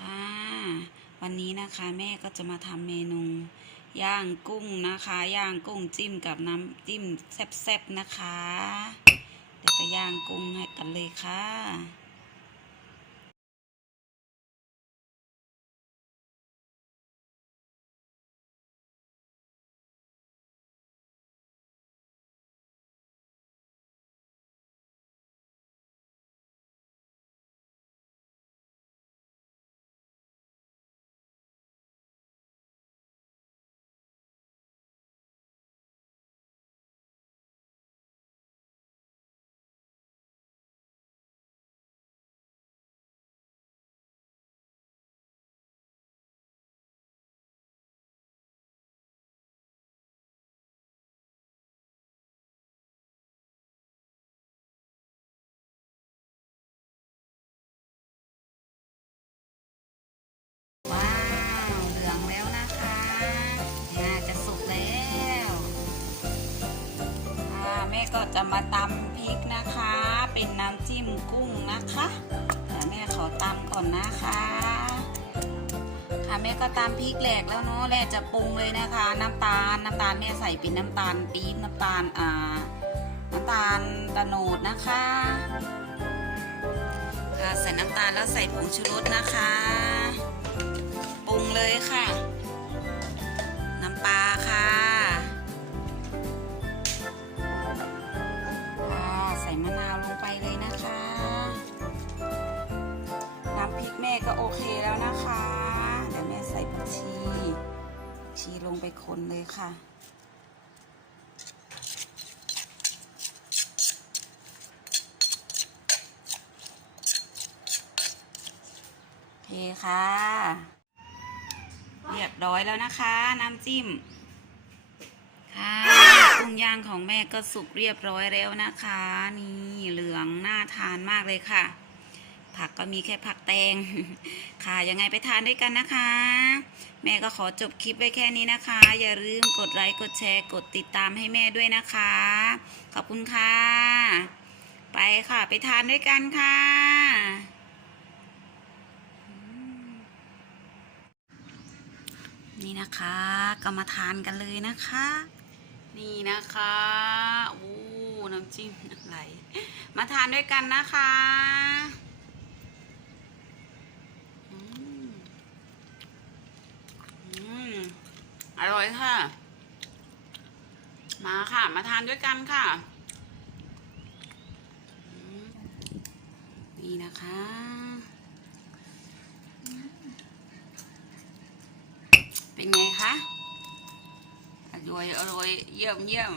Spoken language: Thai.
ค่ะ วันนี้นะคะแม่ก็จะมาทำเมนูย่างกุ้งนะคะ ย่างกุ้งจิ้มกับน้ำจิ้มแซ่บๆนะคะ เดี๋ยวไปย่างกุ้งให้กันเลยค่ะ ก็จะมาตำพริกนะคะ เป็นน้ำจิ้มกุ้งนะคะอ่าแม่ขอตำก่อนนะคะ ค่ะแม่ก็ตำพริกแหลกแล้วเนาะแหลกจะปรุงเลยนะคะ น้ำตาลน้ำตาลแม่ใส่เป็นน้ำตาลปี๊บน้ำตาลอ่าน้ำตาลตะโนดนะคะค่ะใส่น้ำตาลแล้วใส่ผงชูรสนะคะ ปรุงเลยค่ะ กแม่ก็โอเคแล้วนะคะ เดี๋ยวแม่ใส่ผักชีผักชีลงไปคนเลยค่ะโอเคค่ะ เรียบร้อยแล้วนะคะ น้ำจิ้ม ค่ะกุ้งย่างของแม่ก็สุกเรียบร้อยแล้วนะคะ นี่เหลืองน่าทานมากเลยค่ะ ผักก็มีแค่ผักแตง ค่ะยังไงไปทานด้วยกันนะคะ แม่ก็ขอจบคลิปไว้แค่นี้นะคะ อย่าลืมกดไลค์กดแชร์ กดติดตามให้แม่ด้วยนะคะ ขอบคุณค่ะ ไปค่ะไปทานด้วยกันค่ะนี่นะคะก็มาทานกันเลยนะคะ นี่นะคะอู้น้ำจิ้มน้ำไหลมาทานด้วยกันนะคะอืมอืม อร่อยค่ะ มาค่ะ มาทานด้วยกันค่ะ นี่นะคะ เป็นไงคะ อร่อย อร่อย เยี่ยมเยี่ยม